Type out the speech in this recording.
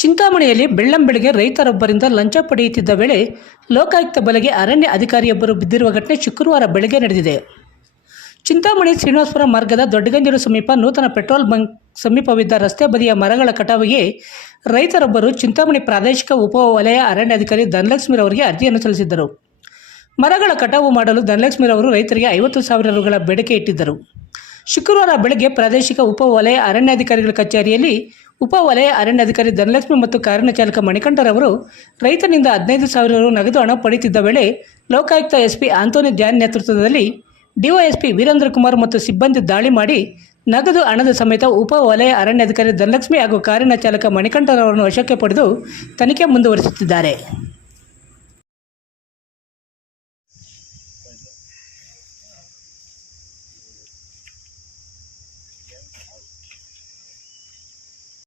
ಚಿಂತಾಮಣಿಯಲ್ಲಿ ಬೆಳ್ಳಂಬೆಳಗ್ಗೆ ರೈತರೊಬ್ಬರಿಂದ ಲಂಚ ಪಡೆಯುತ್ತಿದ್ದ ವೇಳೆ ಲೋಕಾಯುಕ್ತ ಬಲೆಗೆ ಅರಣ್ಯ ಅಧಿಕಾರಿಯೊಬ್ಬರು ಬಿದ್ದಿರುವ ಘಟನೆ ಶುಕ್ರವಾರ ಬೆಳಗ್ಗೆ ನಡೆದಿದೆ. ಚಿಂತಾಮಣಿ ಶ್ರೀನಿವಾಸಪುರ ಮಾರ್ಗದ ದೊಡ್ಡಗಂಜೂರು ಸಮೀಪ ನೂತನ ಪೆಟ್ರೋಲ್ ಬಂಕ್ ಸಮೀಪವಿದ್ದ ರಸ್ತೆ ಬದಿಯ ಮರಗಳ ಕಟಾವಿಗೆ ರೈತರೊಬ್ಬರು ಚಿಂತಾಮಣಿ ಪ್ರಾದೇಶಿಕ ಉಪ ವಲಯ ಅರಣ್ಯಾಧಿಕಾರಿ ಧನಲಕ್ಷ್ಮಿರವರಿಗೆ ಅರ್ಜಿಯನ್ನು ಸಲ್ಲಿಸಿದ್ದರು. ಮರಗಳ ಕಟಾವು ಮಾಡಲು ಧನಲಕ್ಷ್ಮಿರವರು ರೈತರಿಗೆ 50,000 ರುಗಳ ಬೇಡಿಕೆ ಇಟ್ಟಿದ್ದರು. ಶುಕ್ರವಾರ ಬೆಳಗ್ಗೆ ಪ್ರಾದೇಶಿಕ ಉಪ ವಲಯ ಅರಣ್ಯಾಧಿಕಾರಿಗಳ ಕಚೇರಿಯಲ್ಲಿ ಉಪ ವಲಯ ಅರಣ್ಯಾಧಿಕಾರಿ ಧನಲಕ್ಷ್ಮಿ ಮತ್ತು ಕಾರಿನ ಚಾಲಕ ಮಣಿಕಂಠರವರು ರೈತನಿಂದ 15,000 ರು ನಗದು ಹಣ ಪಡೆಯುತ್ತಿದ್ದ ವೇಳೆ ಲೋಕಾಯುಕ್ತ ಎಸ್ಪಿ ಆಂಟೋನಿ ಧ್ಯಾನ್ ನೇತೃತ್ವದಲ್ಲಿ ಡಿವೈಎಸ್ಪಿ ವೀರೇಂದ್ರ ಕುಮಾರ್ ಮತ್ತು ಸಿಬ್ಬಂದಿ ದಾಳಿ ಮಾಡಿ ನಗದು ಹಣದ ಸಮೇತ ಉಪ ವಲಯ ಅರಣ್ಯಾಧಿಕಾರಿ ಧನಲಕ್ಷ್ಮಿ ಹಾಗೂ ಕಾರಿನ ಚಾಲಕ ಮಣಿಕಂಠರವರನ್ನು ವಶಕ್ಕೆ ಪಡೆದು ತನಿಖೆ ಮುಂದುವರಿಸುತ್ತಿದ್ದಾರೆ.